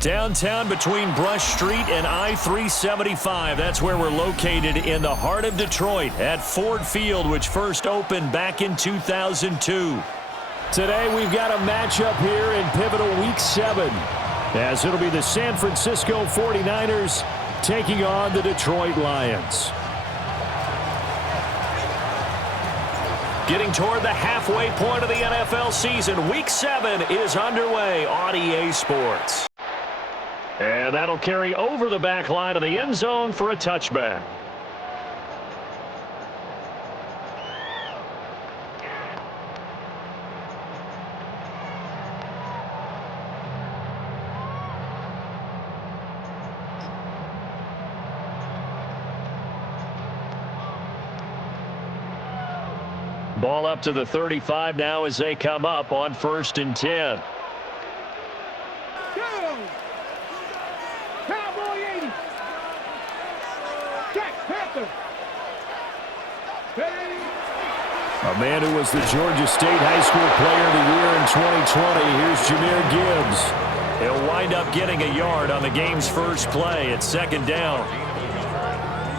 Downtown between Brush Street and I-375. That's where we're located in the heart of Detroit at Ford Field, which first opened back in 2002. Today we've got a matchup here in pivotal Week 7, as it'll be the San Francisco 49ers taking on the Detroit Lions. Getting toward the halfway point of the NFL season, Week 7 is underway on EA Sports. And that'll carry over the back line of the end zone for a touchback. Ball up to the 35 now as they come up on 1st and 10. A man who was the Georgia State High School Player of the Year in 2020. Here's Jahmyr Gibbs. He'll wind up getting a yard on the game's first play at 2nd down.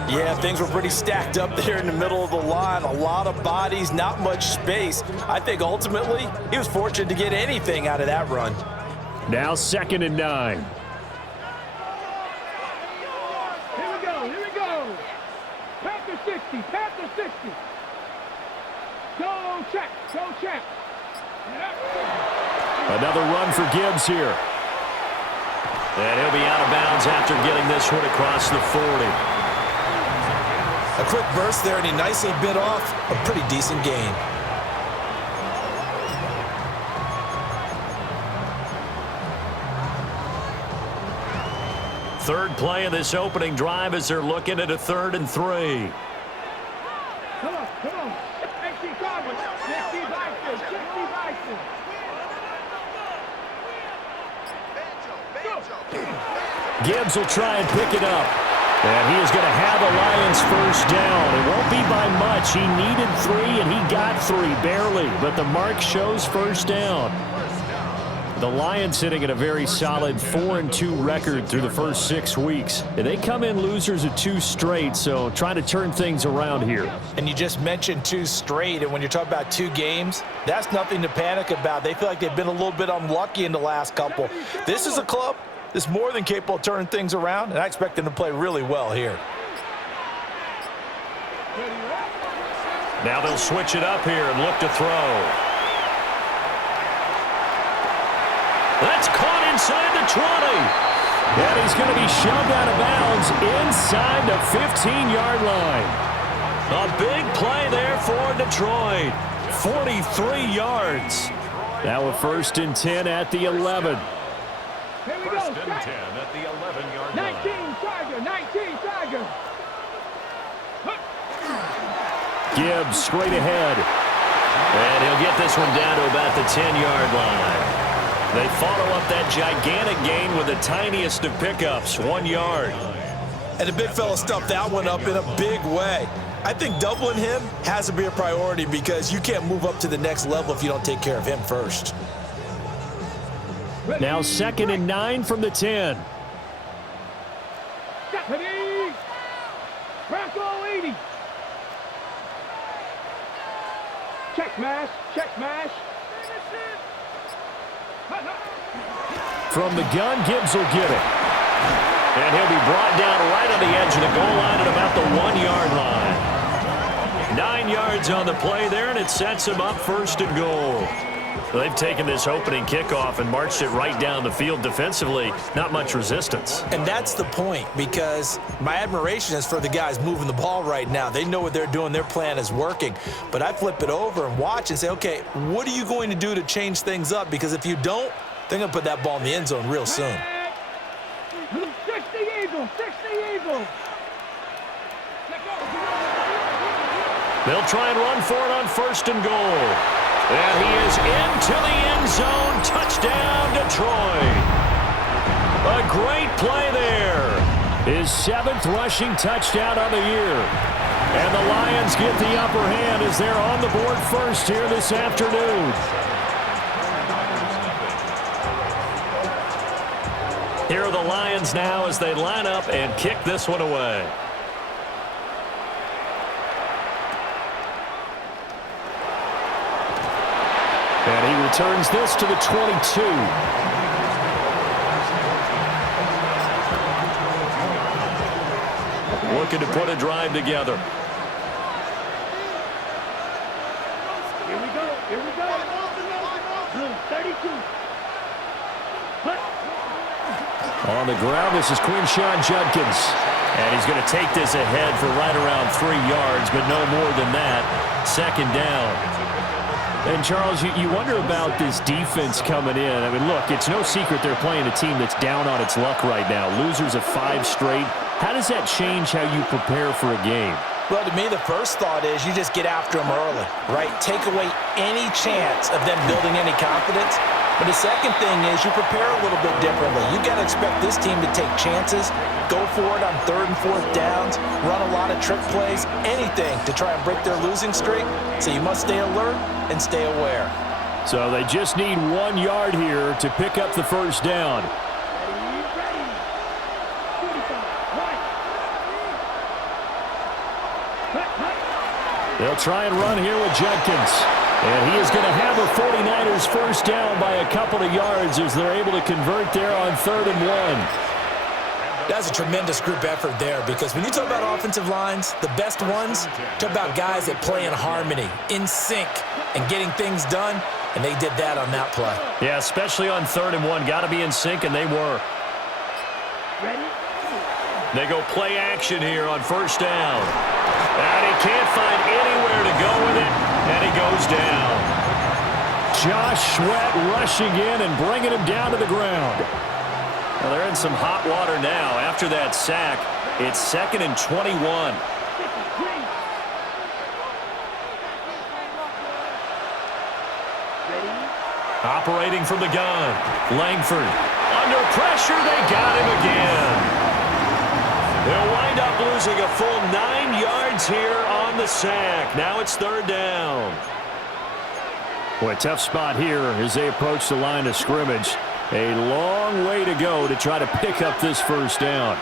Yeah, things were pretty stacked up there in the middle of the line. A lot of bodies, not much space. I think ultimately he was fortunate to get anything out of that run. Now 2nd and 9. Here we go. Panther 60, Panther 60. Go check. Another run for Gibbs here. And he'll be out of bounds after getting this one across the 40. A quick burst there, and he nicely bit off a pretty decent gain. Third play of this opening drive as they're looking at a 3rd and 3. Come on. Empty target. 60 Bison. Gibbs will try and pick it up. And he is going to have the Lions first down. It won't be by much. He needed 3, and he got 3, barely. But the mark shows first down. The Lions sitting at a very solid 4-2 record through the first 6 weeks. And they come in losers of 2 straight, so trying to turn things around here. And you just mentioned 2 straight, and when you're talking about 2 games, that's nothing to panic about. They feel like they've been a little bit unlucky in the last couple. This is a club that's more than capable of turning things around, and I expect them to play really well here. Now they'll switch it up here and look to throw. That's caught inside the 20. And he's going to be shoved out of bounds inside the 15-yard line. A big play there for Detroit. 43 yards. Now a 1st and 10 at the 11. Here we go. 1st and 10 at the 11-yard line. 19 Tiger. Gibbs straight ahead. And he'll get this one down to about the 10-yard line. They follow up that gigantic gain with the tiniest of pickups, 1 yard. And the big fella stuffed that one up in a big way. I think doubling him has to be a priority because you can't move up to the next level if you don't take care of him first. Now 2nd and 9 from the 10. Deputy! Bronco 80. Check mash. From the gun, Gibbs will get it. And he'll be brought down right on the edge of the goal line at about the 1-yard line. 9 yards on the play there, and it sets him up 1st and goal. They've taken this opening kickoff and marched it right down the field defensively. Not much resistance. And that's the point, because my admiration is for the guys moving the ball right now. They know what they're doing. Their plan is working. But I flip it over and watch and say, okay, what are you going to do to change things up? Because if you don't, they're going to put that ball in the end zone real soon. 60 Eagles. They'll try and run for it on 1st and goal. And he is into the end zone. Touchdown, Detroit. A great play there. His 7th rushing touchdown of the year. And the Lions get the upper hand as they're on the board first here this afternoon. Here are the Lions now as they line up and kick this one away. And he returns this to the 22. Looking to put a drive together. Here we go. Here we go. Blue 32. On the ground, this is Quinshawn Judkins. And he's going to take this ahead for right around 3 yards, but no more than that. Second down. And, Charles, you wonder about this defense coming in. I mean, look, it's no secret they're playing a team that's down on its luck right now. Losers of 5 straight. How does that change how you prepare for a game? Well, to me, the first thought is you just get after them early, right? Take away any chance of them building any confidence. But the second thing is you prepare a little bit differently. You got to expect this team to take chances, go for it on 3rd and 4th downs, run a lot of trick plays, anything to try and break their losing streak. So you must stay alert and stay aware. So they just need 1 yard here to pick up the first down. They'll try and run here with Judkins. And he is going to have the 49ers first down by a couple of yards as they're able to convert there on 3rd and 1. That's a tremendous group effort there because when you talk about offensive lines, the best ones, talk about guys that play in harmony, in sync, and getting things done, and they did that on that play. Yeah, especially on 3rd and 1. Got to be in sync, and they were. Ready? They go play action here on first down. And he can't find anywhere to go with it, and he goes down. Josh Sweat rushing in and bringing him down to the ground. Well, they're in some hot water now. After that sack, it's 2nd and 21. Operating from the gun, Langford. Under pressure, they got him again. They'll wind up losing a full 9 yards here on the sack. Now it's 3rd down. Boy, tough spot here as they approach the line of scrimmage. A long way to go to try to pick up this first down.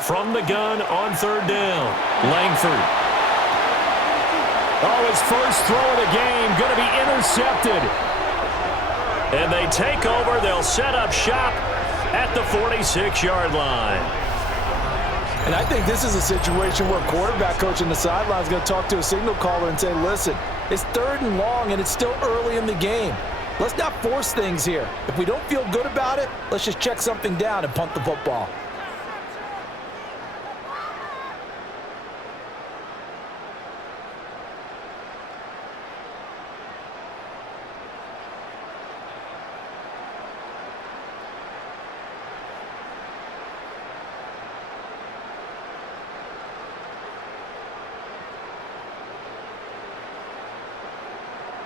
From the gun on 3rd down, Langford. Oh, his first throw of the game going to be intercepted. And they take over. They'll set up shop at the 46-yard line. And I think this is a situation where a quarterback coach on the sideline is going to talk to a signal caller and say, listen, it's 3rd and long and it's still early in the game. Let's not force things here. If we don't feel good about it, let's just check something down and punt the football.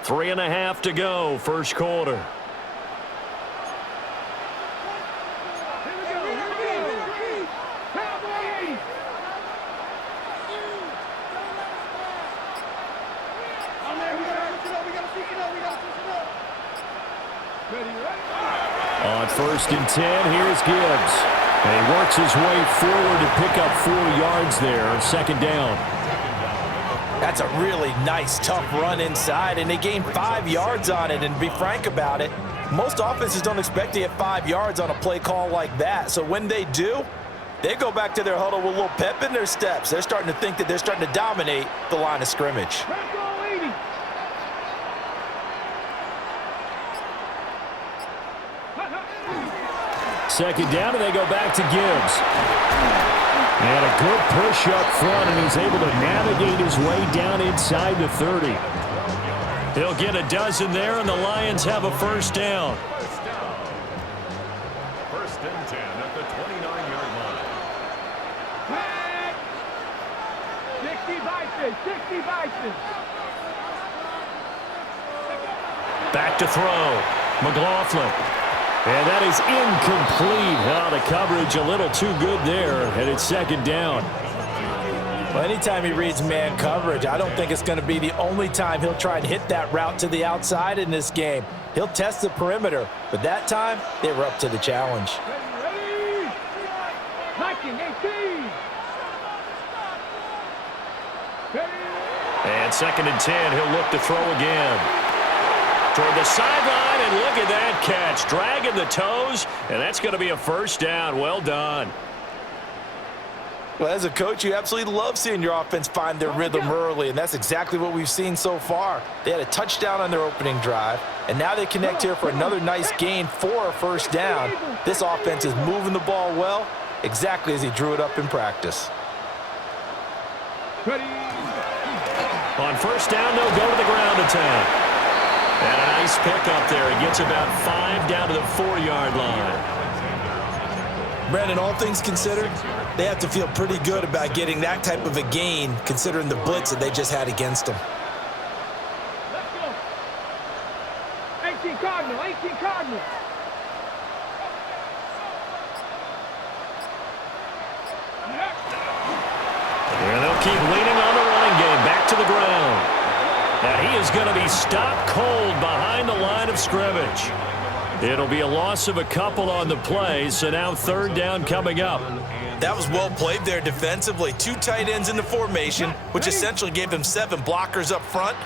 Three and a half to go, first quarter. On 1st and 10, here's Gibbs. And he works his way forward to pick up 4 yards there on 2nd down. That's a really nice, tough run inside, and they gained 5 yards on it. And to be frank about it, most offenses don't expect to get 5 yards on a play call like that. So when they do, they go back to their huddle with a little pep in their steps. They're starting to think that they're starting to dominate the line of scrimmage. Second down, and they go back to Gibbs. And a good push up front, and he's able to navigate his way down inside the 30. He'll get a dozen there, and the Lions have a first down. First and 10 at the 29-yard line. 60 Bison, 60 Bison. Back to throw. McLaughlin. And that is incomplete. Oh, the coverage a little too good there, and it's second down. Well, anytime he reads man coverage, I don't think it's going to be the only time he'll try and hit that route to the outside in this game. He'll test the perimeter, but that time, they were up to the challenge. Ready? Knocking 18. And 2nd and 10, he'll look to throw again. Toward the sideline, and look at that catch. Dragging the toes, and that's going to be a first down. Well done. Well, as a coach, you absolutely love seeing your offense find their rhythm early, and that's exactly what we've seen so far. They had a touchdown on their opening drive, and now they connect here for another nice gain for a first down. This offense is moving the ball well, exactly as he drew it up in practice. Ready? On first down, they'll go to the ground attack. And a nice pick up there. He gets about 5 down to the 4-yard line. Brandon, all things considered, they have to feel pretty good about getting that type of a gain considering the blitz that they just had against them. Let's go. 18 Cardinal, 18 Cardinal. And they'll keep leaning on the running game. Back to the ground. And he is going to be stopped cold behind the line of scrimmage. It'll be a loss of a couple on the play, so now 3rd down coming up. That was well played there defensively. 2 tight ends in the formation, which essentially gave them 7 blockers up front.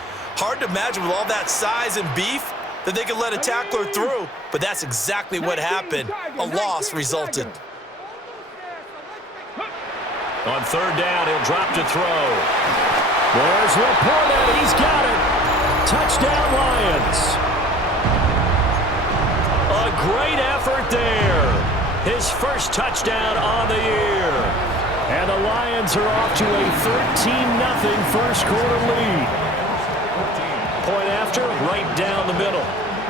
Hard to imagine with all that size and beef that they could let a tackler through, but that's exactly what happened. A loss resulted. On 3rd down, he'll drop to throw. There's Laporta. He's got it. Touchdown, Lions. A great effort there. His first touchdown on the year. And the Lions are off to a 13-0 first quarter lead. Point after, right down the middle.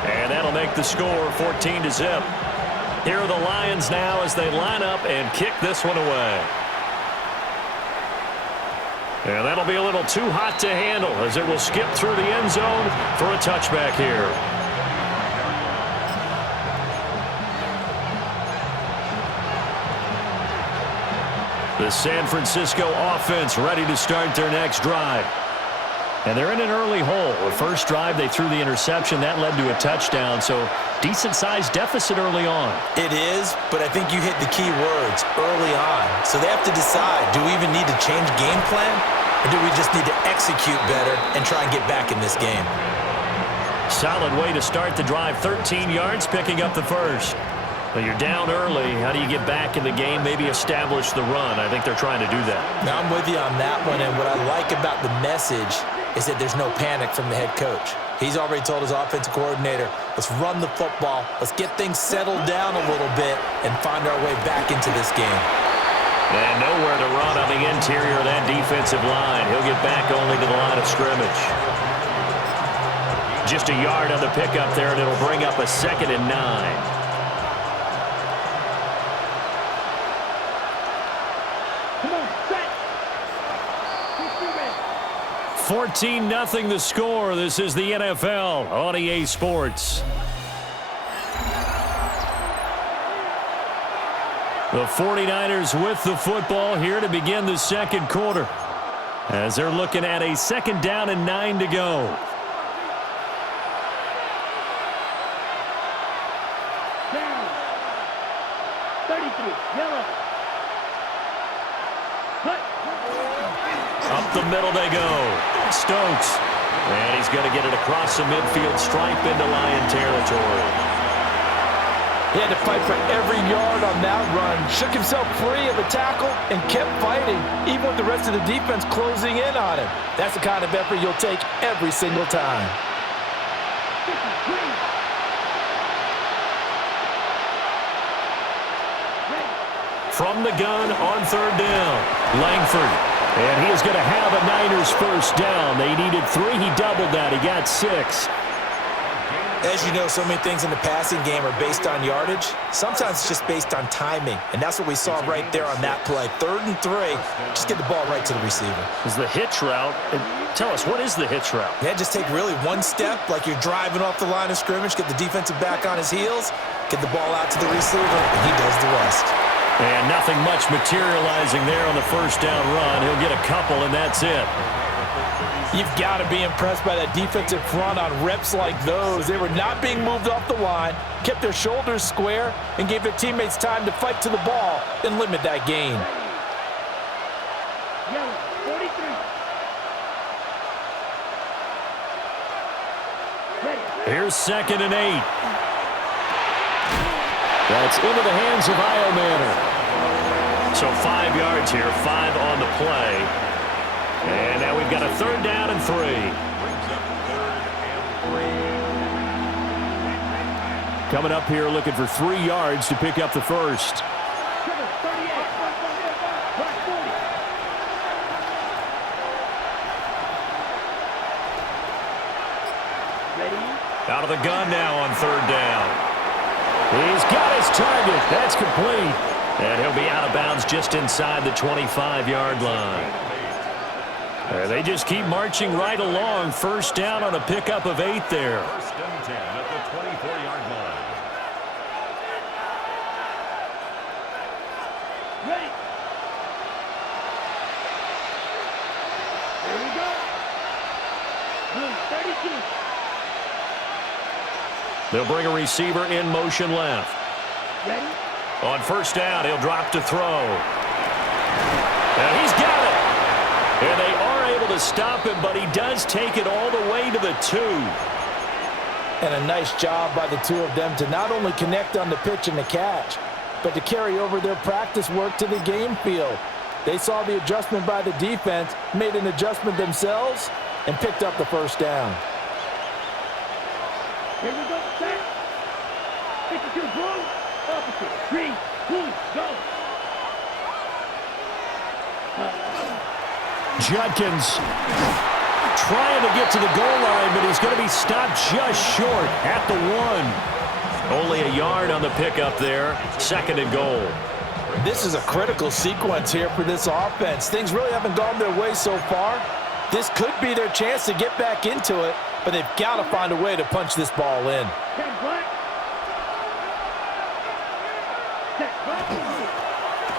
And that'll make the score 14-0. Here are the Lions now as they line up and kick this one away. And that'll be a little too hot to handle as it will skip through the end zone for a touchback here. The San Francisco offense ready to start their next drive. And they're in an early hole. The first drive, they threw the interception. That led to a touchdown, so decent-sized deficit early on. It is, but I think you hit the key words, early on. So they have to decide, do we even need to change game plan, or do we just need to execute better and try and get back in this game? Solid way to start the drive. 13 yards, picking up the first. Well, you're down early. How do you get back in the game? Maybe establish the run. I think they're trying to do that. Now, I'm with you on that one, and what I like about the message is that there's no panic from the head coach. He's already told his offensive coordinator, let's run the football, let's get things settled down a little bit and find our way back into this game. And nowhere to run on the interior of that defensive line. He'll get back only to the line of scrimmage. Just a yard on the pickup there, and it'll bring up a 2nd and 9. 14-0 the score. This is the NFL on EA Sports. The 49ers with the football here to begin the second quarter, as they're looking at a 2nd down and 9 to go. Down. 33. Yellow. Cut. Up the middle they go. Stokes. And he's going to get it across the midfield stripe into Lion territory. He had to fight for every yard on that run. Shook himself free of the tackle and kept fighting, even with the rest of the defense closing in on him. That's the kind of effort you'll take every single time. From the gun on 3rd down, Langford. And he is going to have a Niners first down. They needed 3. He doubled that. He got 6. As you know, so many things in the passing game are based on yardage. Sometimes it's just based on timing, and that's what we saw right there on that play. 3rd and 3, just get the ball right to the receiver. Is the hitch route. Tell us, what is the hitch route? Yeah, just take really one step, like you're driving off the line of scrimmage, get the defensive back on his heels, get the ball out to the receiver, and he does the rest. And nothing much materializing there on the first down run. He'll get a couple, and that's it. You've got to be impressed by that defensive front on reps like those. They were not being moved off the line, kept their shoulders square, and gave their teammates time to fight to the ball and limit that gain. Yellow, 43. Here's 2nd and 8. That's into the hands of Iomanner. So 5 yards here, 5 on the play. And now we've got a 3rd down and 3. Coming up here looking for 3 yards to pick up the first. Out of the gun now on 3rd down. He's got his target. That's complete. And he'll be out of bounds just inside the 25-yard line. They just keep marching right along. 1st down on a pickup of 8 there. 1st and 10 at the 24-yard line. Ready. Here we go. Blue, 32. They'll bring a receiver in motion left. Ready. On 1st down, he'll drop to throw. And he's got it. And they are able to stop him, but he does take it all the way to the 2. And a nice job by the two of them to not only connect on the pitch and the catch, but to carry over their practice work to the game field. They saw the adjustment by the defense, made an adjustment themselves, and picked up the 1st down. Here we go, set. 52, blue. Opposite. 3, 2, go. Judkins trying to get to the goal line, but he's going to be stopped just short at the 1. Only a yard on the pickup there. 2nd and goal. This is a critical sequence here for this offense. Things really haven't gone their way so far. This could be their chance to get back into it, but they've got to find a way to punch this ball in. Set black. Set black.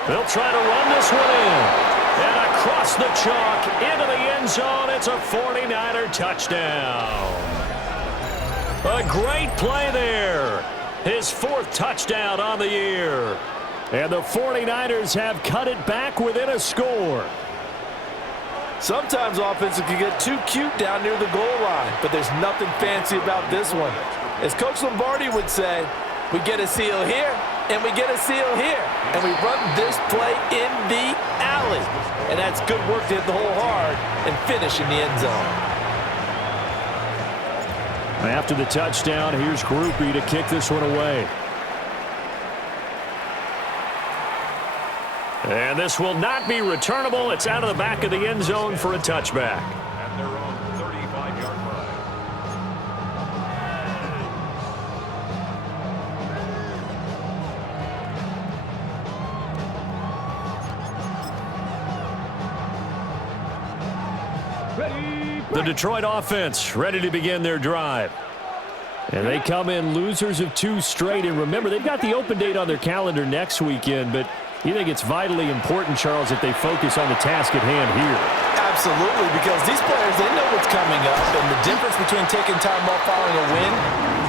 They'll try to run this one in. And across the chalk into the end zone. It's a 49er touchdown. A great play there. His 4th touchdown on the year. And the 49ers have cut it back within a score. Sometimes offenses can get too cute down near the goal line, but there's nothing fancy about this one. As Coach Lombardi would say, we get a seal here, and we get a seal here, and we run this play in the alley. And that's good work to hit the hole hard and finish in the end zone. After the touchdown, here's Groupie to kick this one away. And this will not be returnable. It's out of the back of the end zone for a touchback. At their own 35-yard line. The Detroit offense ready to begin their drive. And they come in losers of 2 straight. And remember, they've got the open date on their calendar next weekend, but you think it's vitally important, Charles, that they focus on the task at hand here? Absolutely, because these players, they know what's coming up, and the difference between taking time off following a win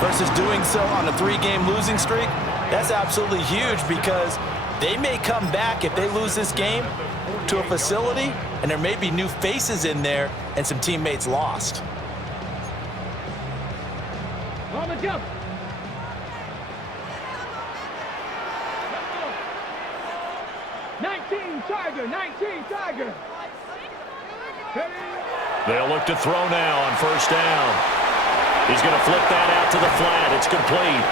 versus doing so on a 3-game losing streak, that's absolutely huge because they may come back if they lose this game to a facility, and there may be new faces in there and some teammates lost. On the jump. Tiger, 19, Tiger. They'll look to throw now on 1st down. He's going to flip that out to the flat. It's complete.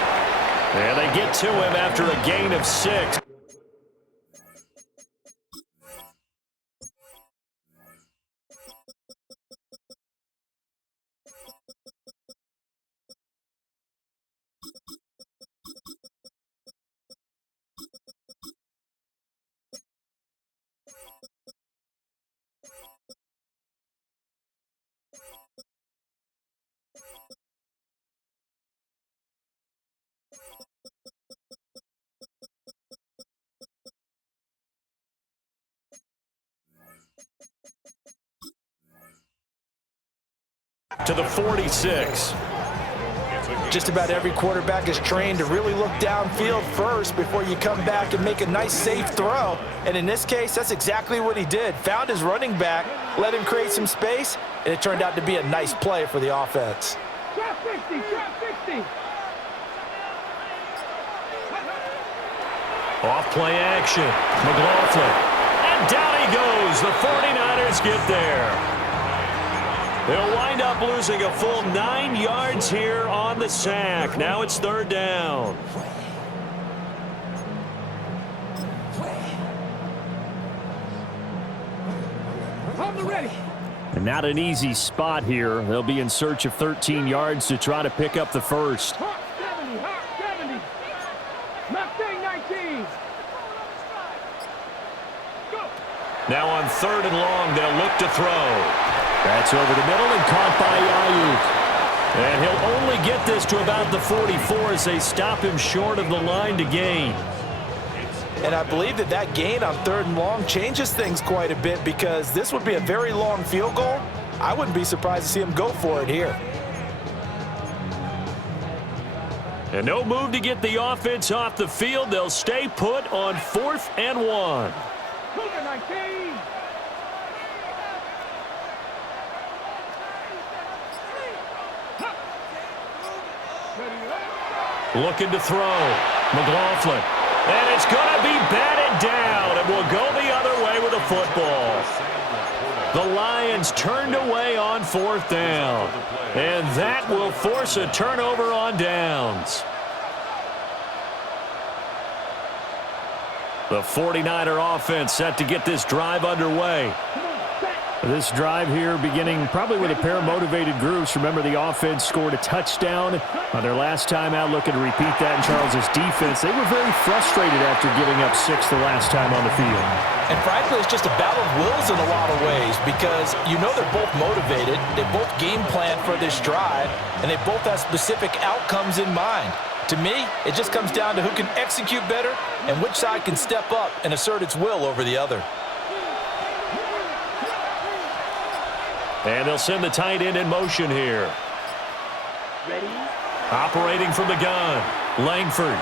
And they get to him after a gain of 6. to the 46. Just about every quarterback is trained to really look downfield first before you come back and make a nice, safe throw. And in this case, that's exactly what he did. Found his running back, let him create some space, and it turned out to be a nice play for the offense. Drop 60, drop 60. Off play action. McLaughlin. And down he goes. The 49ers get there. They'll wind up losing a full 9 yards here on the sack. Now it's third down. Hold the ready. And not an easy spot here. They'll be in search of 13 yards to try to pick up the first. Hawk 70, Hawk 70. Mustang 19. Go. Now on third and long, they'll look to throw. That's over the middle and caught by Ayuk. And he'll only get this to about the 44 as they stop him short of the line to gain. And I believe that gain on third and long changes things quite a bit because this would be a very long field goal. I wouldn't be surprised to see him go for it here. And no move to get the offense off the field. They'll stay put on 4th and 1. Cougar 19. Looking to throw. McLaughlin. And it's going to be batted down and will go the other way with a football. The Lions turned away on 4th down. And that will force a turnover on downs. The 49er offense set to get this drive underway. This drive here beginning probably with a pair of motivated groups. Remember, the offense scored a touchdown on their last time out, looking to repeat that in Charles's defense. They were very frustrated after giving up 6 the last time on the field. And frankly, it's just a battle of wills in a lot of ways because you know they're both motivated. They both game plan for this drive, and they both have specific outcomes in mind. To me, it just comes down to who can execute better and which side can step up and assert its will over the other. And they'll send the tight end in motion here. Ready? Operating from the gun, Langford.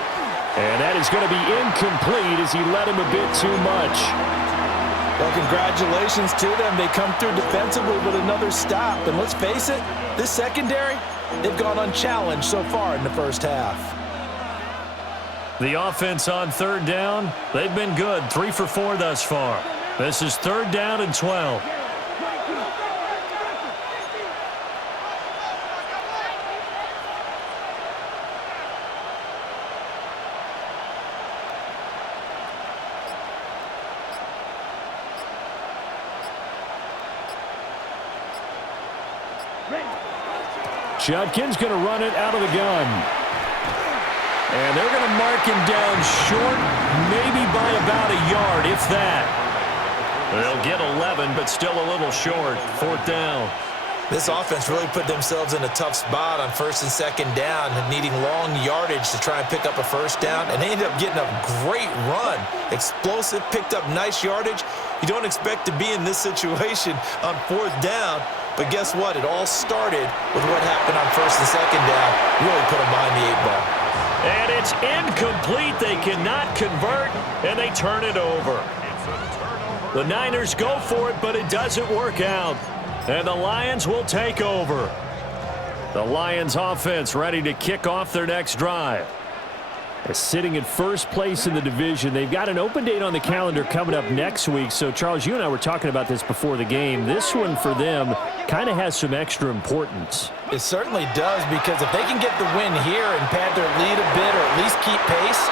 And that is going to be incomplete as he led him a bit too much. Well, congratulations to them. They come through defensively with another stop. And let's face it, this secondary, they've gone unchallenged so far in the first half. The offense on third down, they've been good. 3 for 4 thus far. This is third down and 12. Judkins going to run it out of the gun. And they're going to mark him down short, maybe by about a yard, if that. They'll get 11, but still a little short. 4th down. This offense really put themselves in a tough spot on 1st and 2nd down, needing long yardage to try and pick up a 1st down, and they ended up getting a great run. Explosive, picked up nice yardage. You don't expect to be in this situation on 4th down, but guess what? It all started with what happened on 1st and 2nd down. Really put them behind the 8 ball. And it's incomplete. They cannot convert, and they turn it over. The Niners go for it, but it doesn't work out. And the Lions will take over. The Lions offense ready to kick off their next drive. They're sitting in first place in the division. They've got an open date on the calendar coming up next week. So, Charles, you and I were talking about this before the game. This one for them kind of has some extra importance. It certainly does, because if they can get the win here and pad their lead a bit or at least keep pace,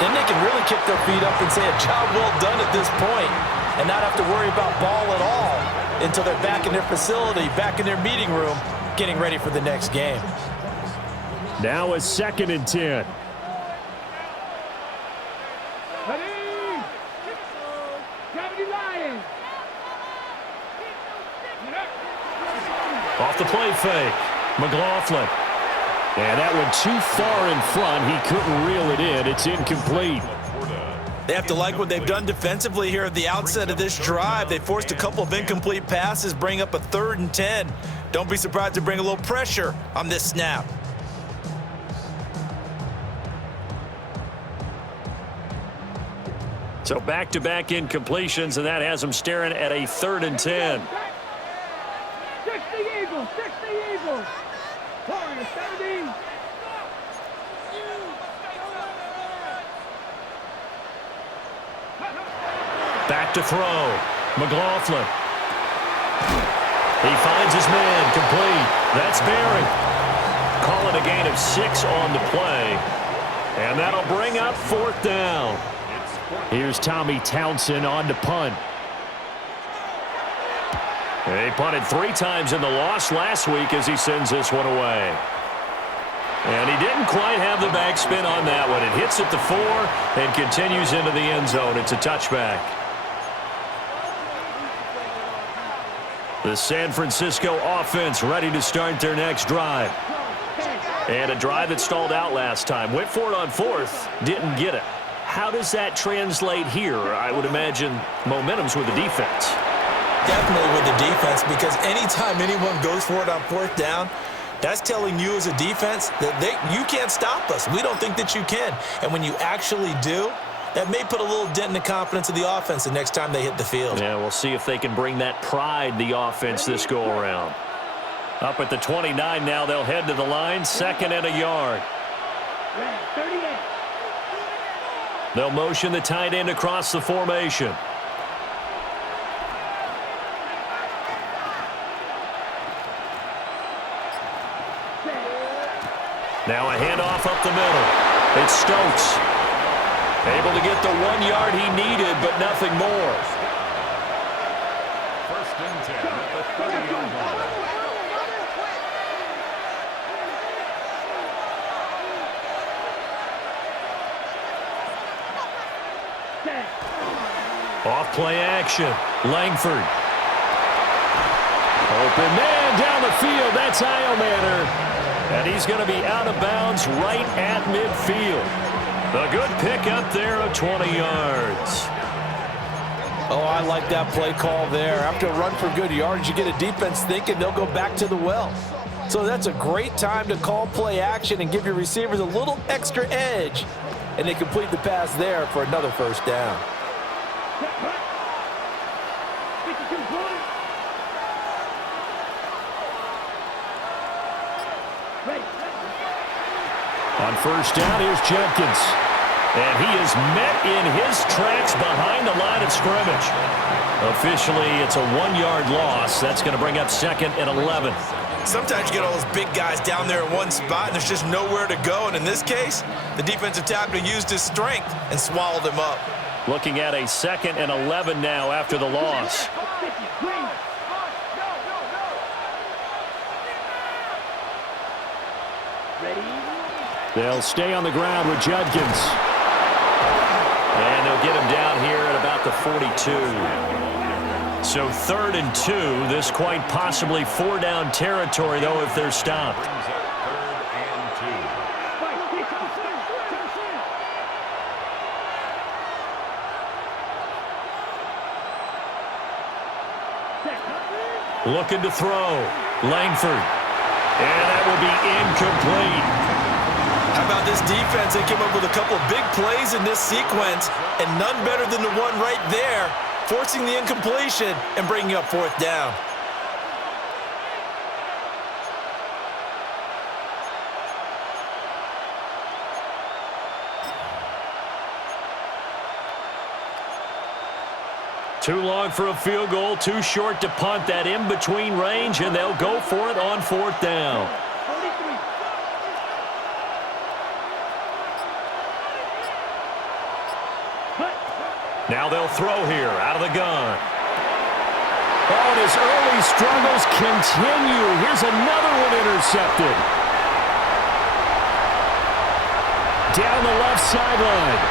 then they can really kick their feet up and say a job well done at this point and not have to worry about ball at all until they're back in their facility, back in their meeting room, getting ready for the next game. Now a 2nd and 10. Ready? 70 Lions. Off the play fake. McLaughlin. And that one too far in front. He couldn't reel it in. It's incomplete. They have to like what they've done defensively here at the outset of this drive. They forced a couple of incomplete passes, bring up a 3rd and 10. Don't be surprised to bring a little pressure on this snap. So back-to-back incompletions, and that has them staring at a 3rd and 10. 60 Eagles, 60 Eagles. 70. Back to throw. McLaughlin. He finds his man, complete. That's Barry. Call it a gain of 6 on the play. And that'll bring up 4th down. Here's Tommy Townsend on to punt. He punted 3 times in the loss last week as he sends this one away. And he didn't quite have the backspin on that one. It hits at the 4 and continues into the end zone. It's a touchback. The San Francisco offense ready to start their next drive. And a drive that stalled out last time. Went for it on 4th, didn't get it. How does that translate here? I would imagine momentum's with the defense. Definitely with the defense, because anytime anyone goes for it on 4th down, that's telling you as a defense that you can't stop us. We don't think that you can. And when you actually do, that may put a little dent in the confidence of the offense the next time they hit the field. Yeah, we'll see if they can bring that pride, the offense, this go-around. Up at the 29 now, they'll head to the line, 2nd and a yard. 38. They'll motion the tight end across the formation. Now a handoff up the middle. It's Stokes. Able to get the 1 yard he needed, but nothing more. 1st and 10 at the 30-yard line. Off play action. Langford. Open man down the field. That's Iomanner. And he's going to be out of bounds right at midfield. A good pick up there of 20 yards. Oh, I like that play call there. After a run for good yards, you get a defense thinking they'll go back to the well. So that's a great time to call play action and give your receivers a little extra edge. And they complete the pass there for another 1st down. 52 points. Ready. On 1st down, here's Jenkins. And he is met in his tracks behind the line of scrimmage. Officially, it's a 1-yard loss. That's going to bring up 2nd and 11. Sometimes you get all those big guys down there in one spot, and there's just nowhere to go. And in this case, the defensive tackle used his strength and swallowed him up. Looking at a 2nd and 11 now after the loss. They'll stay on the ground with Judkins. And they'll get him down here at about the 42. So 3rd and 2. This quite possibly 4-down territory, though, if they're stopped. 3rd and 2. Looking to throw. Langford. And that will be incomplete. How about this defense? They came up with a couple of big plays in this sequence, and none better than the one right there, forcing the incompletion and bringing up 4th down. Too long for a field goal, too short to punt. That in-between range, and they'll go for it on 4th down. Now they'll throw here out of the gun. Oh, and his early struggles continue. Here's another one intercepted. Down the left sideline.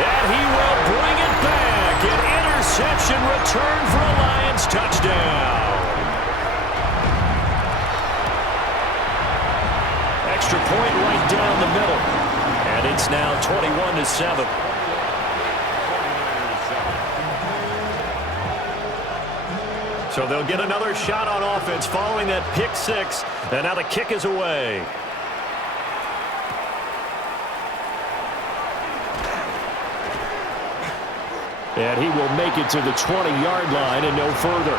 And he will bring it back. An interception return for a Lions touchdown. Extra point right down the middle. And it's now 21-7. So they'll get another shot on offense following that pick six. And now the kick is away. And he will make it to the 20-yard line and no further.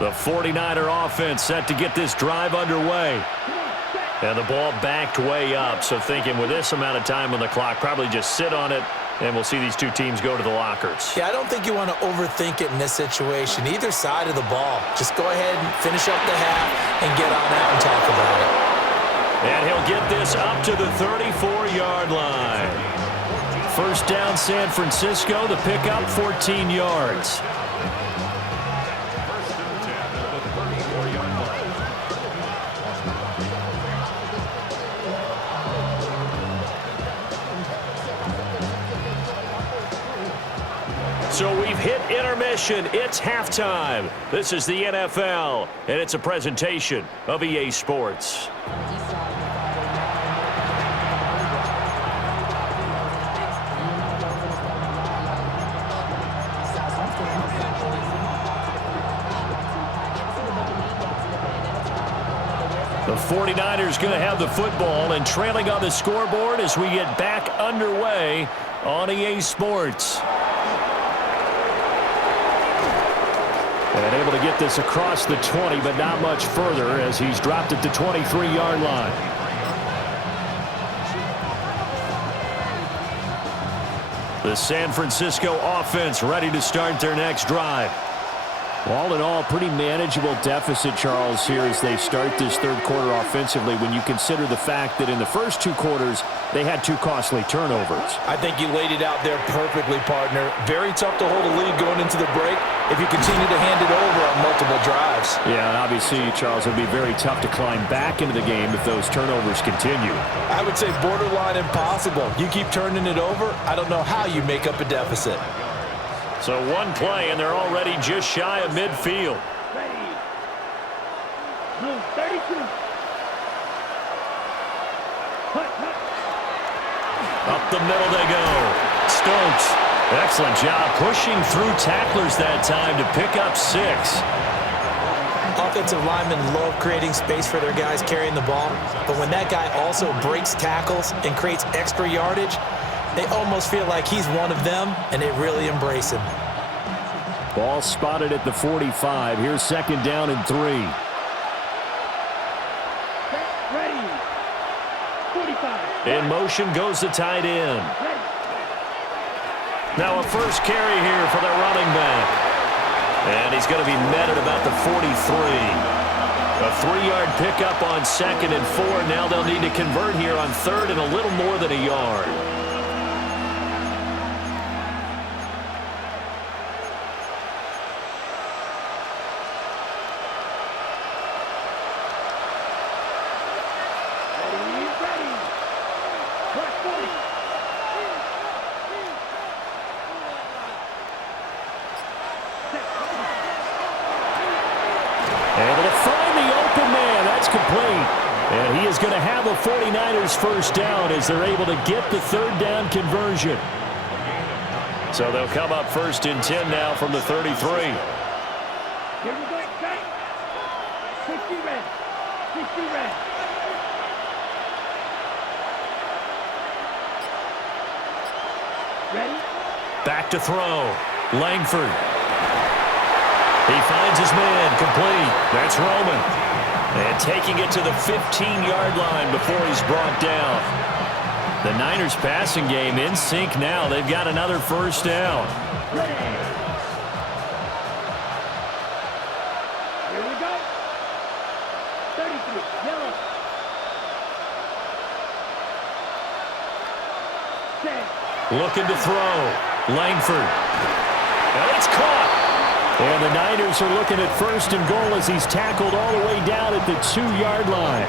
The 49er offense set to get this drive underway. And the ball backed way up. So thinking with this amount of time on the clock, probably just sit on it, and we'll see these two teams go to the lockers. Yeah, I don't think you want to overthink it in this situation. Either side of the ball. Just go ahead and finish up the half and get on out and talk about it. And he'll get this up to the 34-yard line. First down, San Francisco. The pickup, 14 yards. So we've hit intermission. It's halftime. This is the NFL, and it's a presentation of EA Sports. The 49ers going to have the football and trailing on the scoreboard as we get back underway on EA Sports. And able to get this across the 20, but not much further as he's dropped at the 23-yard line. The San Francisco offense ready to start their next drive. All in all, pretty manageable deficit, Charles, here as they start this third quarter offensively when you consider the fact that in the first two quarters, they had two costly turnovers. I think you laid it out there perfectly, partner. Very tough to hold a lead going into the break if you continue to hand it over on multiple drives. Yeah, and obviously, Charles, it would be very tough to climb back into the game if those turnovers continue. I would say borderline impossible. You keep turning it over, I don't know how you make up a deficit. So one play, and they're already just shy of midfield. Ready. Blue 32. Up the middle they go. Stokes, excellent job pushing through tacklers that time to pick up 6. Offensive linemen love creating space for their guys carrying the ball, but when that guy also breaks tackles and creates extra yardage, they almost feel like he's one of them, and they really embrace him. Ball spotted at the 45. Here's second down and 3. Ready. 45. In motion goes the tight end. Ready. Now a first carry here for the running back. And he's going to be met at about the 43. A 3-yard pickup on second and 4. Now they'll need to convert here on third and a little more than a yard. Able to find the open man. That's complete. And he is going to have a 49ers first down as they're able to get the third down conversion. So they'll come up first and 10 now from the 33. Here we go, set. 60 red. 60 red. Ready? Back to throw. Langford. He finds his man, complete. That's Roman. And taking it to the 15-yard line before he's brought down. The Niners passing game in sync now. They've got another first down. Ready. Here we go. 33, yellow. Set. Looking to throw. Langford. And it's caught. And the Niners are looking at first and goal as he's tackled all the way down at the 2-yard line.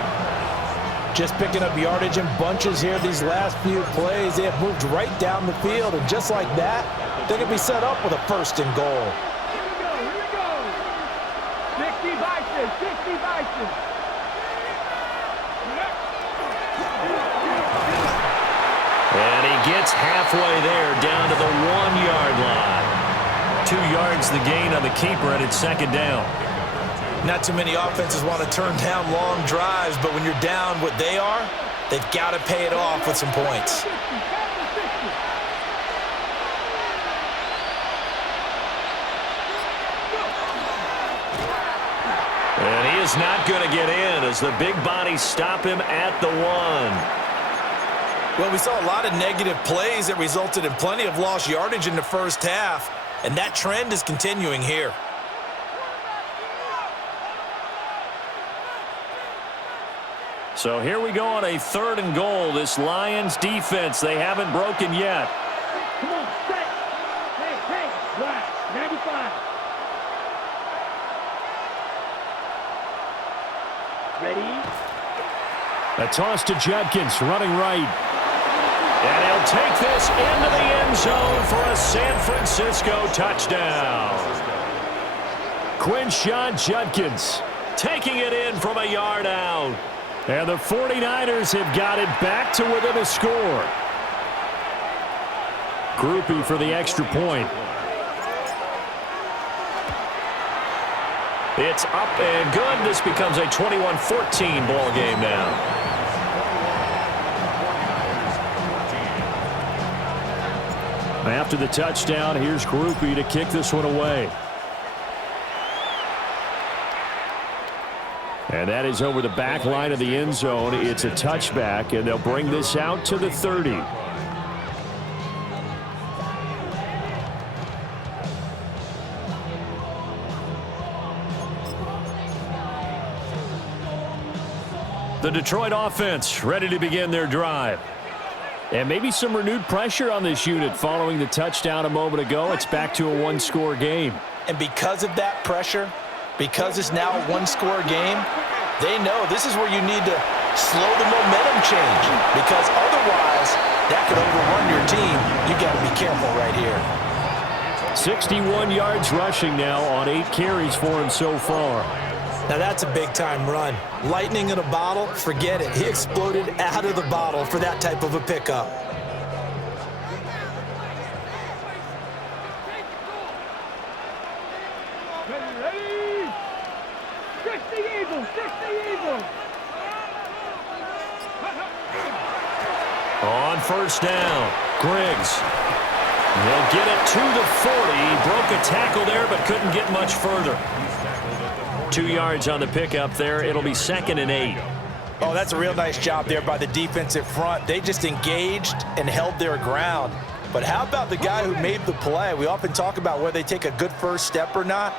Just picking up yardage in bunches here these last few plays. They have moved right down the field, and just like that, they're going to be set up with a first and goal. Here we go, here we go. 60 Bison. And he gets halfway there, down to the 1-yard line. 2 yards the gain on the keeper, and it's second down. Not too many offenses want to turn down long drives, but when you're down what they are, they've got to pay it off with some points. And he is not going to get in as the big bodies stop him at the 1. Well, we saw a lot of negative plays that resulted in plenty of lost yardage in the first half, and that trend is continuing here. So here we go on a 3rd and goal. This Lions defense, they haven't broken yet. Come on, set. Hey, right, 95. Ready? A toss to Judkins, running right. And he'll take this into the end zone for a San Francisco touchdown. Quinshon Judkins taking it in from a yard out. And the 49ers have got it back to within a score. Groupie for the extra point. It's up and good. This becomes a 21-14 ball game now. After the touchdown, here's Groupie to kick this one away. And that is over the back line of the end zone. It's a touchback, and they'll bring this out to the 30. The Detroit offense ready to begin their drive. And maybe some renewed pressure on this unit following the touchdown a moment ago. It's back to a 1-score game. And because of that pressure, because it's now a 1-score game, they know this is where you need to slow the momentum change, because otherwise that could overrun your team. You got to be careful right here. 61 yards rushing now on 8 carries for him so far. Now that's a big-time run. Lightning in a bottle, forget it. He exploded out of the bottle for that type of a pickup. Ready? 60 Eagles, 60 Eagles. On first down, Griggs. He'll get it to the 40. He broke a tackle there but couldn't get much further. 2 yards on the pickup there. It'll be 2nd and 8. Oh, that's a real nice job there by the defensive front. They just engaged and held their ground. But how about the guy who made the play? We often talk about whether they take a good first step or not.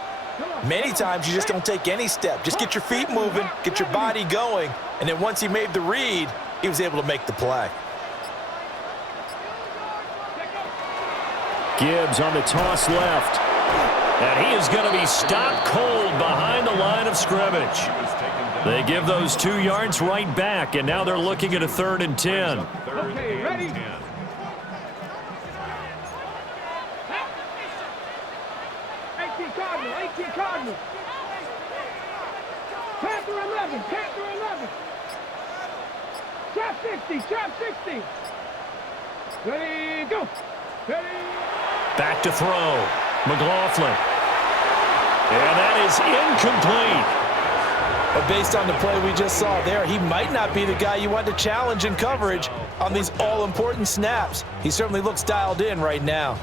Many times you just don't take any step. Just get your feet moving, get your body going, and then once he made the read, he was able to make the play. Gibbs on the toss left. And he is going to be stopped cold behind the line of scrimmage. They give those 2 yards right back, and now they're looking at a 3rd and 10. Okay, ready? 18 Cardinals. Panther 11. Trap 60. Ready, go. Ready. Back to throw. McLaughlin. And that is incomplete. But based on the play we just saw there, he might not be the guy you want to challenge in coverage on these all-important snaps. He certainly looks dialed in right now.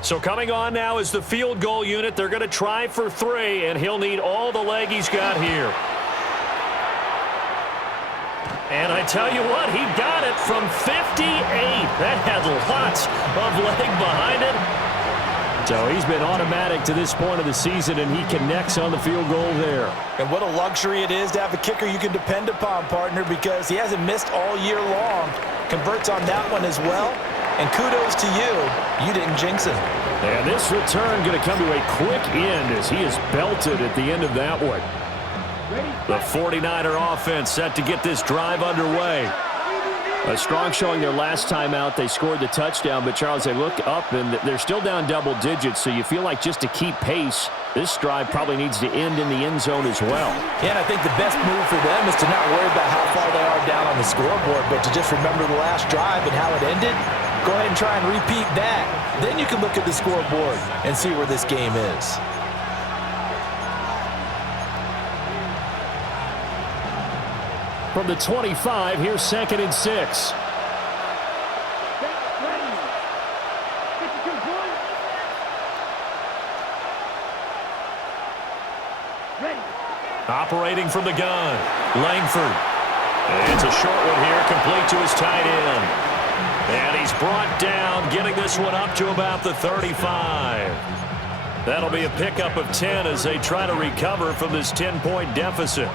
So coming on now is the field goal unit. They're going to try for 3, and he'll need all the leg he's got here. And I tell you what, he got it from 58. That had lots of leg behind it. So he's been automatic to this point of the season, and he connects on the field goal there. And what a luxury it is to have a kicker you can depend upon, partner, because he hasn't missed all year long. Converts on that one as well. And kudos to you. You didn't jinx him. And this return going to come to a quick end as he is belted at the end of that one. The 49er offense set to get this drive underway. A strong showing their last time out. They scored the touchdown, but Charles, they look up and they're still down double digits, so you feel like just to keep pace, this drive probably needs to end in the end zone as well. Yeah, and I think the best move for them is to not worry about how far they are down on the scoreboard, but to just remember the last drive and how it ended. Go ahead and try and repeat that. Then you can look at the scoreboard and see where this game is. From the 25, here's 2nd and 6. Operating from the gun, Langford. It's a short one here, complete to his tight end. And he's brought down, getting this one up to about the 35. That'll be a pickup of 10 as they try to recover from this 10-point deficit.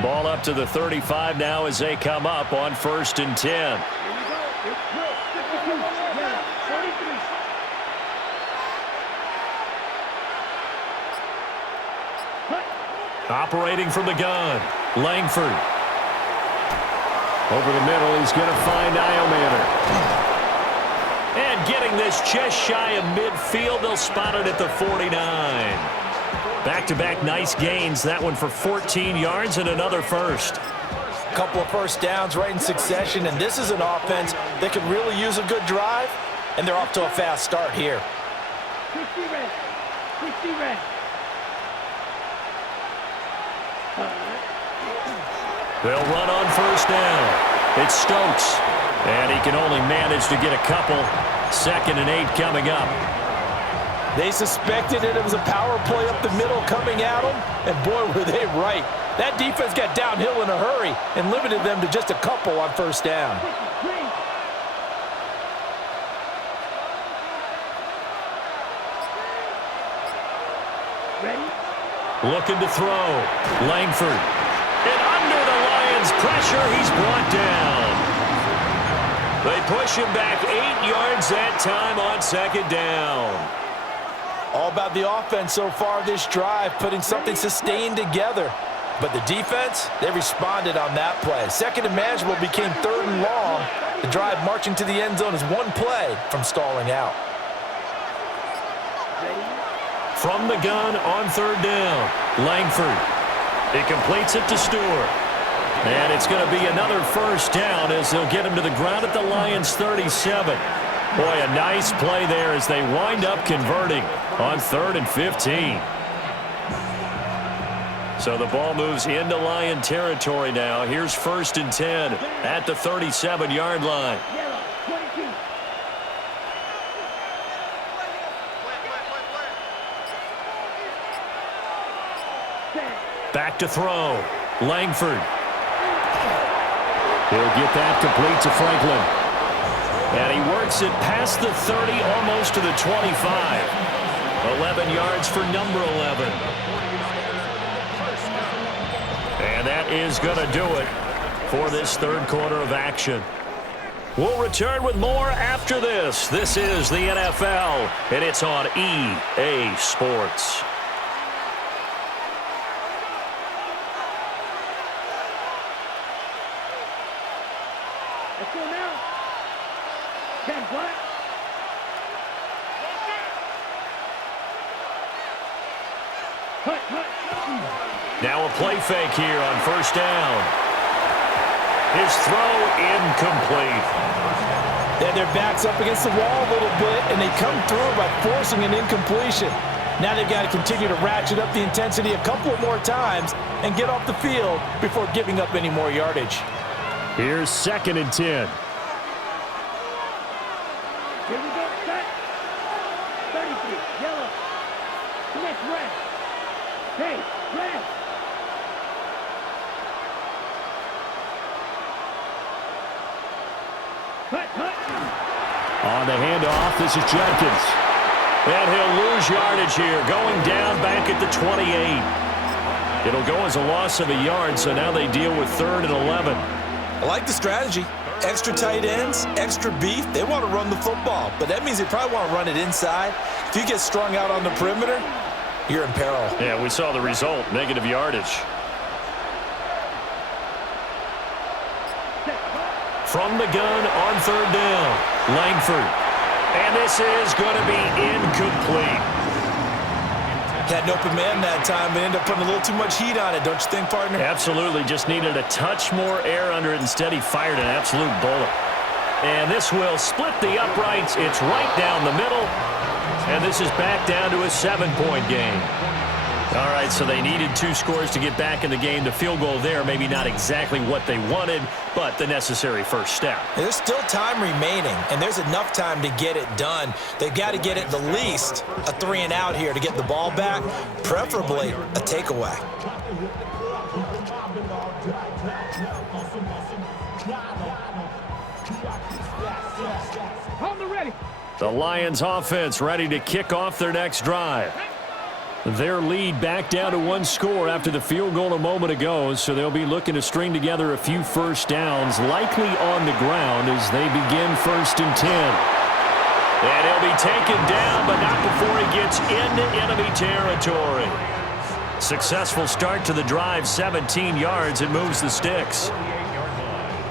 Ball up to the 35 now as they come up on 1st and 10. Operating from the gun, Langford. Over the middle, he's going to find Iomanner. And getting this just shy of midfield, they'll spot it at the 49. Back-to-back nice gains, that one for 14 yards and another first. A couple of first downs right in succession, and this is an offense that could really use a good drive, and they're off to a fast start here. 60 red. 60 red. They'll run on 1st down. It's Stokes, and he can only manage to get a couple. 2nd and 8 coming up. They suspected it was a power play up the middle coming at them, and boy, were they right. That defense got downhill in a hurry and limited them to just a couple on 1st down. Ready? Looking to throw. Langford. And under the Lions' pressure, he's brought down. They push him back 8 yards that time on 2nd down. All about the offense so far this drive, putting something sustained together. But the defense, they responded on that play. 2nd and manageable became 3rd and long. The drive marching to the end zone is one play from stalling out. From the gun on 3rd down, Langford. He completes it to Stewart. And it's going to be another first down as they'll get him to the ground at the Lions' 37. Boy, a nice play there as they wind up converting on 3rd and 15. So the ball moves into Lion territory now. Here's 1st and 10 at the 37-yard line. Yellow. 22. Back to throw. Langford. He'll get that complete to Franklin. And he works it past the 30, almost to the 25. 11 yards for number 11. And that is going to do it for this 3rd quarter of action. We'll return with more after this. This is the NFL, and it's on EA Sports. Let's go now. 10 black. Hut. Now a play fake here on 1st down. His throw incomplete. They had their backs up against the wall a little bit, and they come through by forcing an incompletion. Now they've got to continue to ratchet up the intensity a couple more times and get off the field before giving up any more yardage. Here's 2nd and 10. Here we go. Set. 33. Yellow. Next red. Hey, red. Hut. On the handoff, this is Judkins. And he'll lose yardage here, going down back at the 28. It'll go as a loss of a yard, so now they deal with 3rd and 11. I like the strategy. Extra tight ends, extra beef. They want to run the football, but that means they probably want to run it inside. If you get strung out on the perimeter, you're in peril. Yeah, we saw the result, negative yardage. From the gun on third down. Langford. And this is going to be incomplete. Had an open man that time, but ended up putting a little too much heat on it, don't you think, partner? Absolutely. Just needed a touch more air under it. Instead, he fired an absolute bullet. And this will split the uprights. It's right down the middle. And this is back down to a 7-point game. All right, so they needed 2 scores to get back in the game. The field goal there, maybe not exactly what they wanted, but the necessary first step. There's still time remaining, and there's enough time to get it done. They've got to get at the least a 3-and-out here to get the ball back, preferably a takeaway. The Lions offense ready to kick off their next drive. Their lead back down to 1 score after the field goal a moment ago, so they'll be looking to string together a few first downs, likely on the ground as they begin 1st and 10. And he'll be taken down, but not before he gets into enemy territory. Successful start to the drive, 17 yards, and moves the sticks.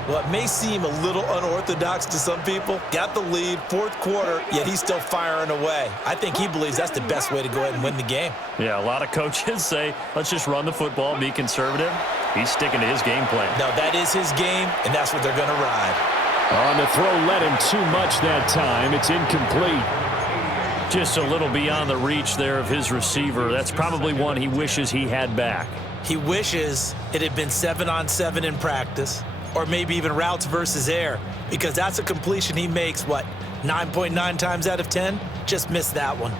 Well, it may seem a little unorthodox to some people. Got the lead, 4th quarter, yet he's still firing away. I think he believes that's the best way to go ahead and win the game. Yeah, a lot of coaches say, let's just run the football, be conservative. He's sticking to his game plan. No, that is his game, and that's what they're going to ride. On the throw, led him too much that time. It's incomplete. Just a little beyond the reach there of his receiver. That's probably one he wishes he had back. He wishes it had been 7-on-7 in practice, or maybe even routes versus air, because that's a completion he makes, 9.9 times out of 10? Just missed that one.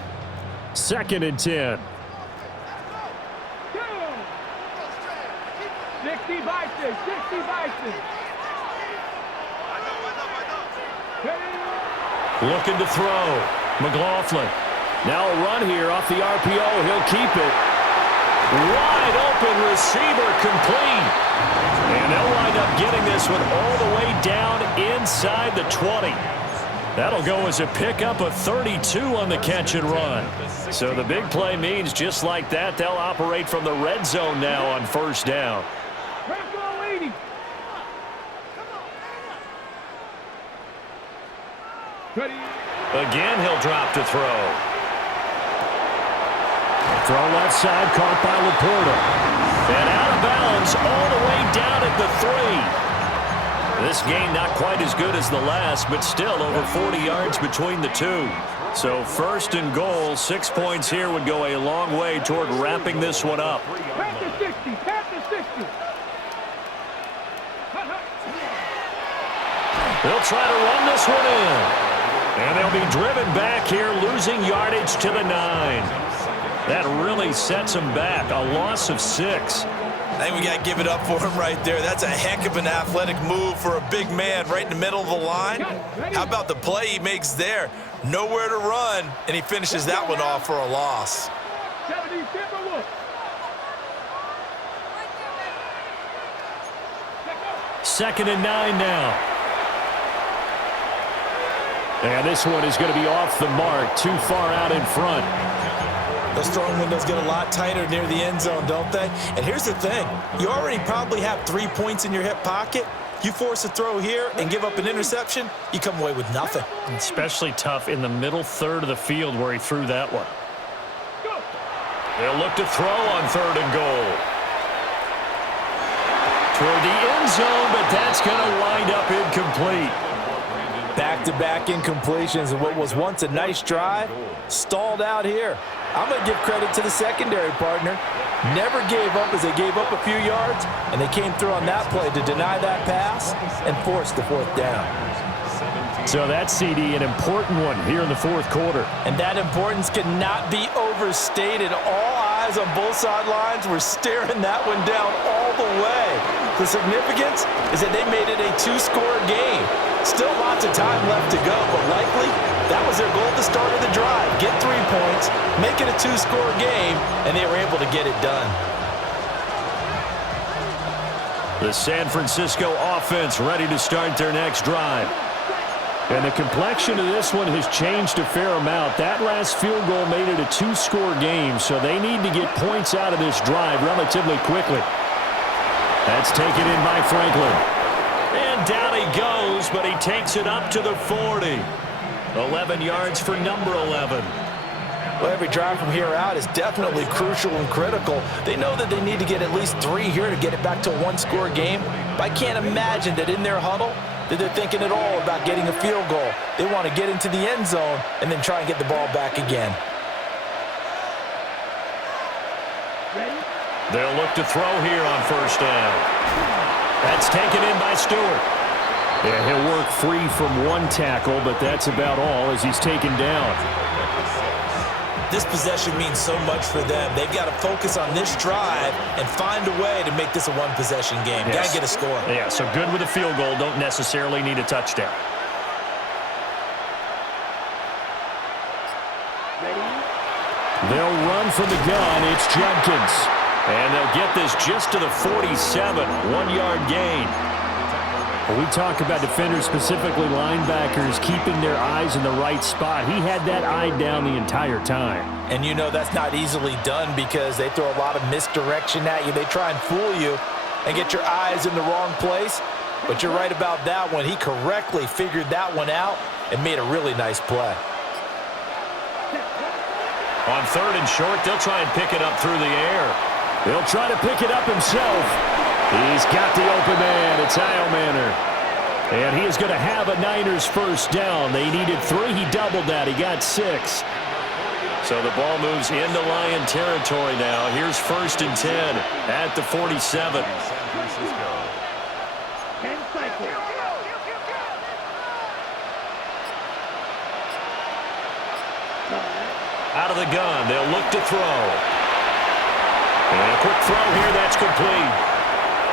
2nd and 10. 60 Bison, 60 Bison. Looking to throw. McLaughlin. Now a run here off the RPO. He'll keep it. Wide open receiver complete. And they'll wind up getting this one all the way down inside the 20. That'll go as a pickup of 32 on the catch and run. So the big play means just like that, they'll operate from the red zone now on 1st down. Again, he'll drop to throw. Throw left side, caught by Laporta. And out of bounds all the way down at the 3. This game not quite as good as the last, but still over 40 yards between the two. So 1st and goal, 6 points here would go a long way toward wrapping this one up. Tap to 60, tap to 60. They'll try to run this one in. And they'll be driven back here, losing yardage to the 9. That really sets them back. A loss of 6. I think we got to give it up for him right there. That's a heck of an athletic move for a big man right in the middle of the line. How about the play he makes there? Nowhere to run, and he finishes that one off for a loss. 2nd and 9 now. And this one is going to be off the mark, too far out in front. Those throwing windows get a lot tighter near the end zone, don't they? And here's the thing. You already probably have 3 points in your hip pocket. You force a throw here and give up an interception, you come away with nothing. Especially tough in the middle third of the field where he threw that one. They'll look to throw on 3rd and goal. Toward the end zone, but that's going to wind up incomplete. Back-to-back incompletions of what was once a nice drive, stalled out here. I'm going to give credit to the secondary partner. Never gave up as they gave up a few yards, and they came through on that play to deny that pass and force the 4th down. So that CD, an important one here in the 4th quarter. And that importance cannot be overstated. All eyes on both sidelines were staring that one down all the way. The significance is that they made it a 2-score game. Still lots of time left to go, but likely that was their goal at the start of the drive. Get 3 points, make it a 2-score game, and they were able to get it done. The San Francisco offense ready to start their next drive. And the complexion of this one has changed a fair amount. That last field goal made it a 2-score game, so they need to get points out of this drive relatively quickly. That's taken in by Franklin. And down he goes throws, but he takes it up to the 40. 11 yards for number 11. Well, every drive from here out is definitely crucial and critical. They know that they need to get at least 3 here to get it back to a one-score game. But I can't imagine that in their huddle that they're thinking at all about getting a field goal. They want to get into the end zone and then try and get the ball back again. They'll look to throw here on first down. That's taken in by Stewart. Yeah, he'll work free from one tackle, but that's about all as he's taken down. This possession means so much for them. They've got to focus on this drive and find a way to make this a one-possession game. Yes. Got to get a score. Yeah, so good with a field goal. Don't necessarily need a touchdown. They'll run from the gun. It's Jenkins. And they'll get this just to the 47. 1-yard gain. When we talk about defenders, specifically linebackers, keeping their eyes in the right spot, he had that eye down the entire time. And you know that's not easily done because they throw a lot of misdirection at you. They try and fool you and get your eyes in the wrong place. But you're right about that one. He correctly figured that one out and made a really nice play. On 3rd and short, they'll try and pick it up through the air. He'll try to pick it up himself. He's got the open man. It's Eilmanner. And he is going to have a Niners first down. They needed 3. He doubled that. He got 6. So the ball moves into Lion territory now. Here's 1st and 10 at the 47. Out of the gun, they'll look to throw. And a quick throw here, that's complete.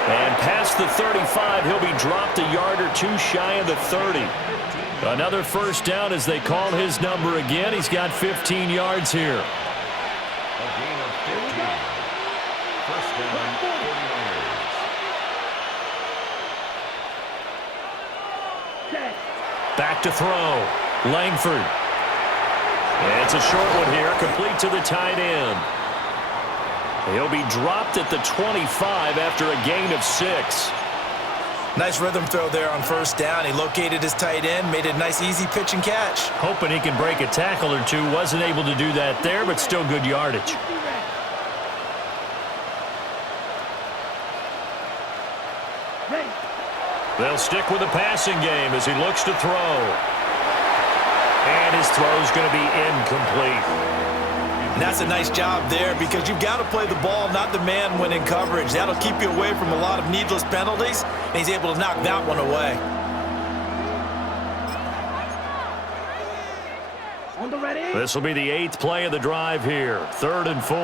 And past the 35, he'll be dropped a yard or 2 shy of the 30. Another first down as they call his number again. He's got 15 yards here. A gain of 15. First down, 49ers. Back to throw. Langford. And it's a short one here, complete to the tight end. He'll be dropped at the 25 after a gain of 6. Nice rhythm throw there on first down. He located his tight end, made a nice easy pitch and catch. Hoping he can break a tackle or two. Wasn't able to do that there, but still good yardage. They'll stick with the passing game as he looks to throw. And his throw's going to be incomplete. And that's a nice job there because you've got to play the ball, not the man when in coverage. That'll keep you away from a lot of needless penalties, and he's able to knock that one away. This will be the 8th play of the drive here. 3rd and 4.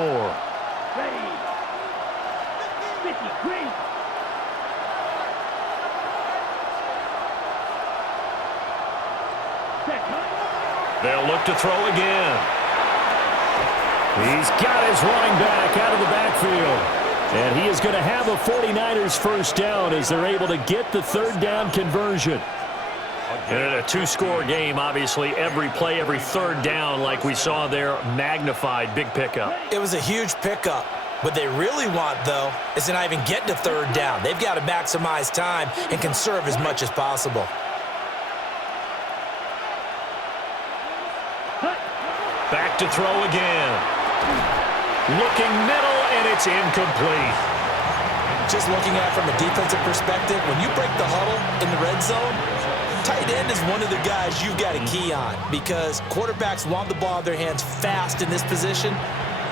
Ready. 53. They'll look to throw again. He's got his running back out of the backfield. And he is going to have a 49ers first down as they're able to get the 3rd down conversion. And a 2-score game, obviously, every play, every 3rd down, like we saw there, magnified, big pickup. It was a huge pickup. What they really want, though, is to not even get to 3rd down. They've got to maximize time and conserve as much as possible. Back to throw again. Looking middle, and it's incomplete. Just looking at it from a defensive perspective, when you break the huddle in the red zone, tight end is one of the guys you've got to key on because quarterbacks want the ball in their hands fast in this position,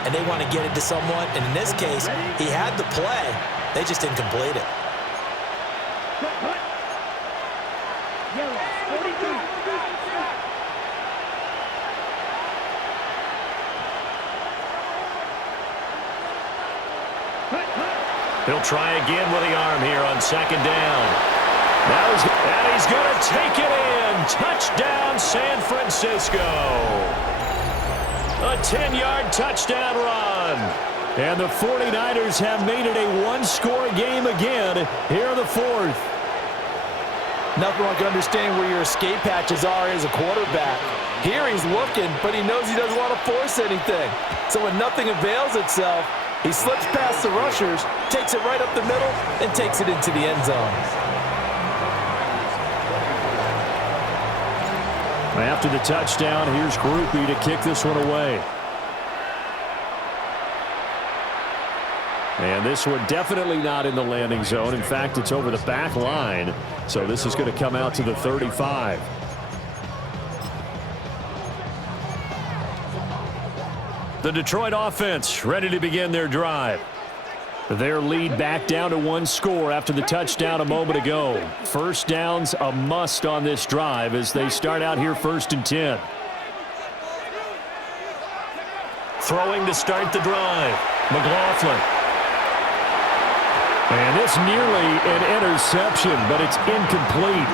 and they want to get it to someone. And in this case, he had the play. They just didn't complete it. He'll try again with the arm here on 2nd down. Now he's going to take it in. Touchdown, San Francisco. A 10-yard touchdown run. And the 49ers have made it a 1-score game again here in the 4th. Nothing like understanding where your escape hatches are as a quarterback. Here he's looking, but he knows he doesn't want to force anything. So when nothing avails itself, he slips past the rushers, takes it right up the middle, and takes it into the end zone. After the touchdown, here's Groupie to kick this one away. And this one definitely not in the landing zone. In fact, it's over the back line. So this is going to come out to the 35. The Detroit offense ready to begin their drive. Their lead back down to one score after the touchdown a moment ago. First down's a must on this drive as they start out here 1st and 10. Throwing to start the drive. McLaughlin. And this nearly an interception, but it's incomplete.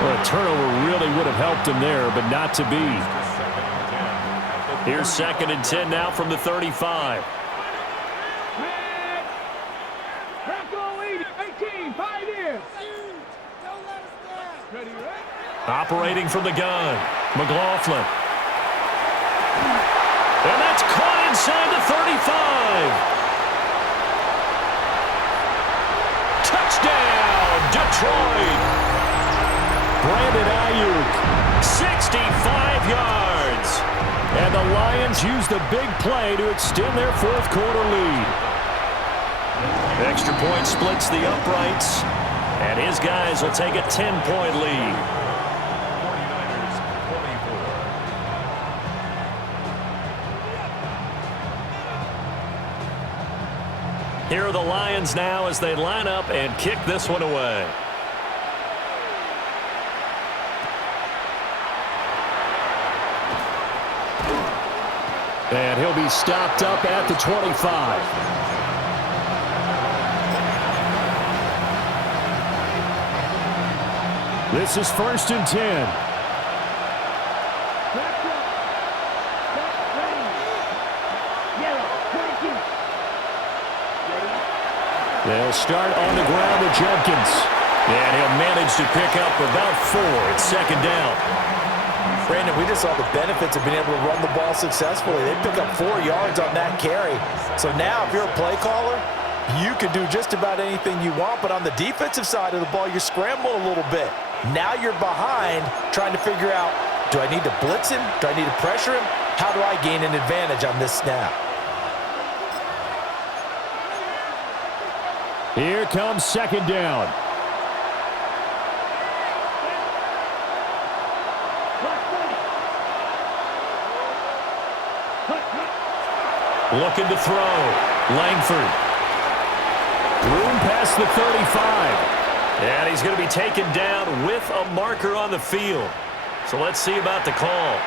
Well, a turnover really would have helped him there, but not to be. Here's 2nd and 10 now from the 35. Operating from the gun, McLaughlin. And that's caught inside the 35. Touchdown, Detroit. Brandon Ayuk, 65 yards. And the Lions use the big play to extend their 4th quarter lead. Extra point splits the uprights. And his guys will take a 10-point lead. Here are the Lions now as they line up and kick this one away. And he'll be stopped up at the 25. This is 1st and 10. They'll start on the ground with Jenkins. And he'll manage to pick up about 4 at 2nd down. Brandon, we just saw the benefits of being able to run the ball successfully. They pick up 4 yards on that carry. So now if you're a play caller, you can do just about anything you want. But on the defensive side of the ball, you scramble a little bit. Now you're behind trying to figure out, do I need to blitz him? Do I need to pressure him? How do I gain an advantage on this snap? Here comes 2nd down. Looking to throw. Langford. Room past the 35. And he's going to be taken down with a marker on the field. So let's see about the call.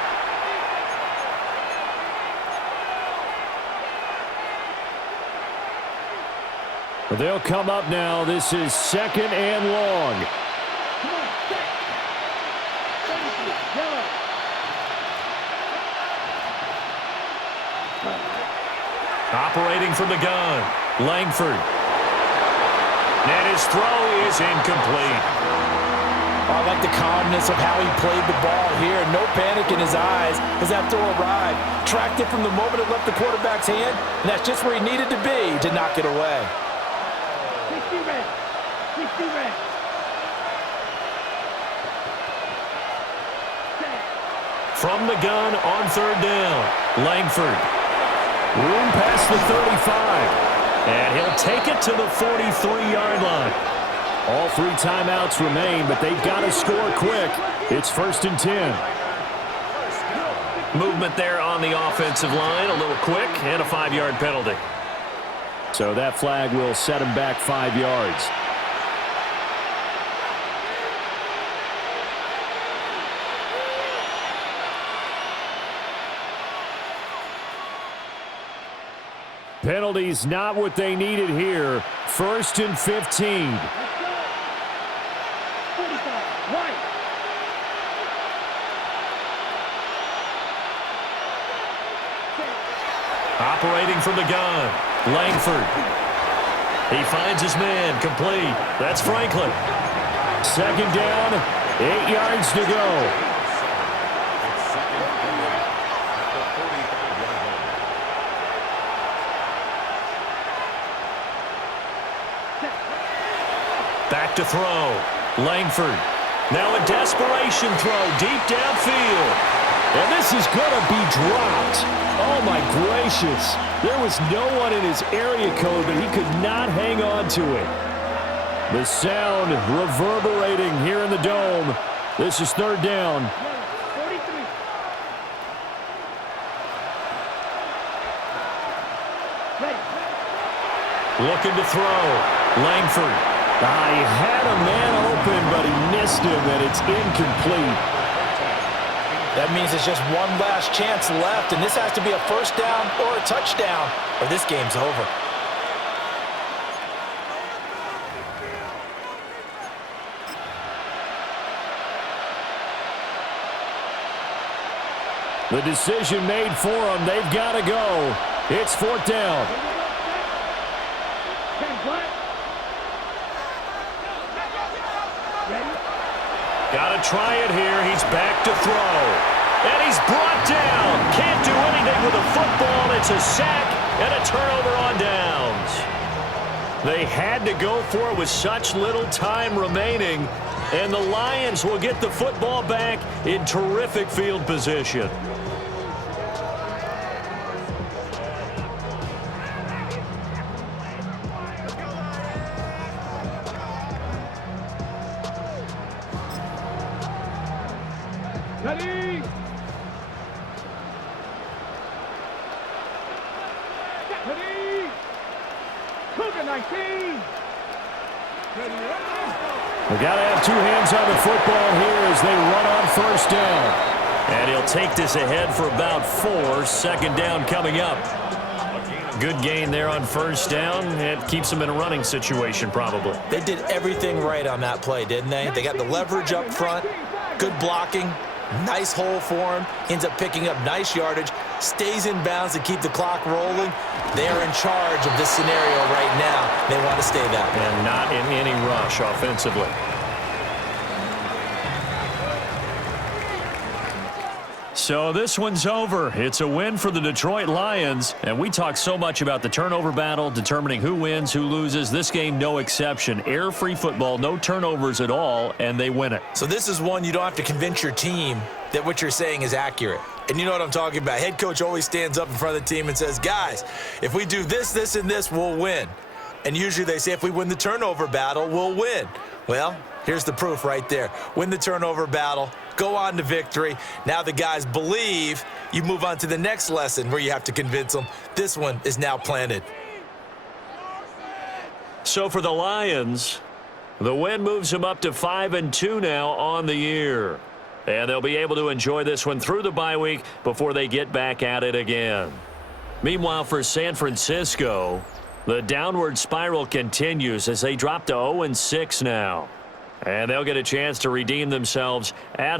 They'll come up now. This is 2nd and long. Operating from the gun, Langford. And his throw is incomplete. I like the calmness of how he played the ball here. No panic in his eyes as that throw arrived. Tracked it from the moment it left the quarterback's hand, and that's just where he needed to be to knock it away. 60 red. 60 red. From the gun on 3rd down, Langford. Room past the 35. And he'll take it to the 43-yard line. All 3 timeouts remain, but they've got to score quick. It's 1st and 10. Movement there on the offensive line, a little quick, and a 5-yard penalty. So that flag will set him back 5 yards. Penalties not what they needed here. 1st and 15. Operating from the gun, Langford. He finds his man, complete. That's Franklin. 2nd down, 8 yards to go. Back to throw. Langford. Now a desperation throw deep downfield. And this is going to be dropped. Oh, my gracious. There was no one in his area code, but he could not hang on to it. The sound reverberating here in the dome. This is third down. 43. Ready. Looking to throw. Langford. He had a man open, but he missed him, and it's incomplete. That means it's just one last chance left, and this has to be a first down or a touchdown, or this game's over. The decision made for them. They've got to go. It's fourth down. Got to try it here. He's back to throw. And he's brought down. Can't do anything with a football. It's a sack and a turnover on downs. They had to go for it with such little time remaining. And the Lions will get the football back in terrific field position. Ready. Ready. Cougar 19. They got to have two hands on the football here as they run on first down. And he'll take this ahead for about 4. Second down coming up. Good gain there on first down. It keeps them in a running situation probably. They did everything right on that play, didn't they? They got the leverage up front, good blocking, nice hole for him, ends up picking up nice yardage, stays in bounds to keep the clock rolling. They are in charge of this scenario right now. They want to stay that way. And not in any rush offensively. So this one's over. It's a win for the Detroit Lions. And we talk so much about the turnover battle, determining who wins, who loses. This game, no exception. Air-free football, no turnovers at all, and they win it. So this is one you don't have to convince your team that what you're saying is accurate. And you know what I'm talking about. Head coach always stands up in front of the team and says, guys, if we do this, this, and this, we'll win. And usually they say if we win the turnover battle, we'll win. Well, here's the proof right there. Win the turnover battle, go on to victory. Now the guys believe. You move on to the next lesson where you have to convince them. This one is now planted. So for the Lions, the win moves them up to 5-2 now on the year. And they'll be able to enjoy this one through the bye week before they get back at it again. Meanwhile, for San Francisco, the downward spiral continues as they drop to 0-6 now. And they'll get a chance to redeem themselves at home.